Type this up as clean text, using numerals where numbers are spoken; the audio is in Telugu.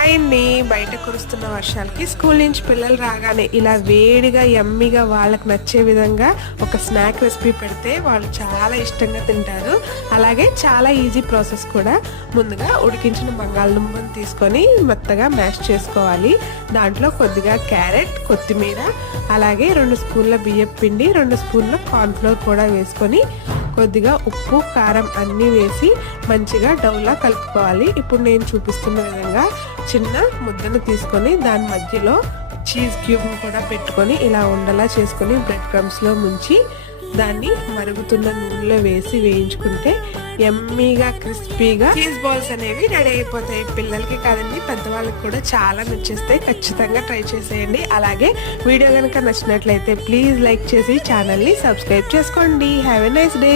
హాయ్ అండి. బయట కురుస్తున్న వర్షాలకి స్కూల్ నుంచి పిల్లలు రాగానే ఇలా వేడిగా యమ్మీగా వాళ్ళకి నచ్చే విధంగా ఒక స్నాక్ రెసిపీ పెడితే వాళ్ళు చాలా ఇష్టంగా తింటారు. అలాగే చాలా ఈజీ ప్రాసెస్ కూడా. ముందుగా ఉడికించిన బంగాళదుంపను తీసుకొని మెత్తగా మ్యాష్ చేసుకోవాలి. దాంట్లో కొద్దిగా క్యారెట్, కొత్తిమీర, అలాగే 2 స్పూన్ల బియ్యం పిండి, 2 స్పూన్ల కార్న్ఫ్లోర్ కూడా వేసుకొని కొద్దిగా ఉప్పు, కారం అన్నీ వేసి మంచిగా డౌలా కలుపుకోవాలి. ఇప్పుడు నేను చూపిస్తున్న విధంగా చిన్న ముద్దను తీసుకొని దాని మధ్యలో చీజ్ క్యూబ్ని కూడా పెట్టుకొని ఇలా ఉండలా చేసుకొని బ్రెడ్ క్రమ్స్లో ముంచి దాన్ని మరుగుతున్న నూనెలో వేసి వేయించుకుంటే యమ్మీగా క్రిస్పీగా చీజ్ బాల్స్ అనేవి రెడీ అయిపోతాయి. పిల్లలకి కాదండి, పెద్దవాళ్ళకి కూడా చాలా నచ్చేస్తాయి. ఖచ్చితంగా ట్రై చేసేయండి. అలాగే వీడియో కనుక నచ్చినట్లయితే ప్లీజ్ లైక్ చేసి ఛానల్ని సబ్స్క్రైబ్ చేసుకోండి. Have a nice day.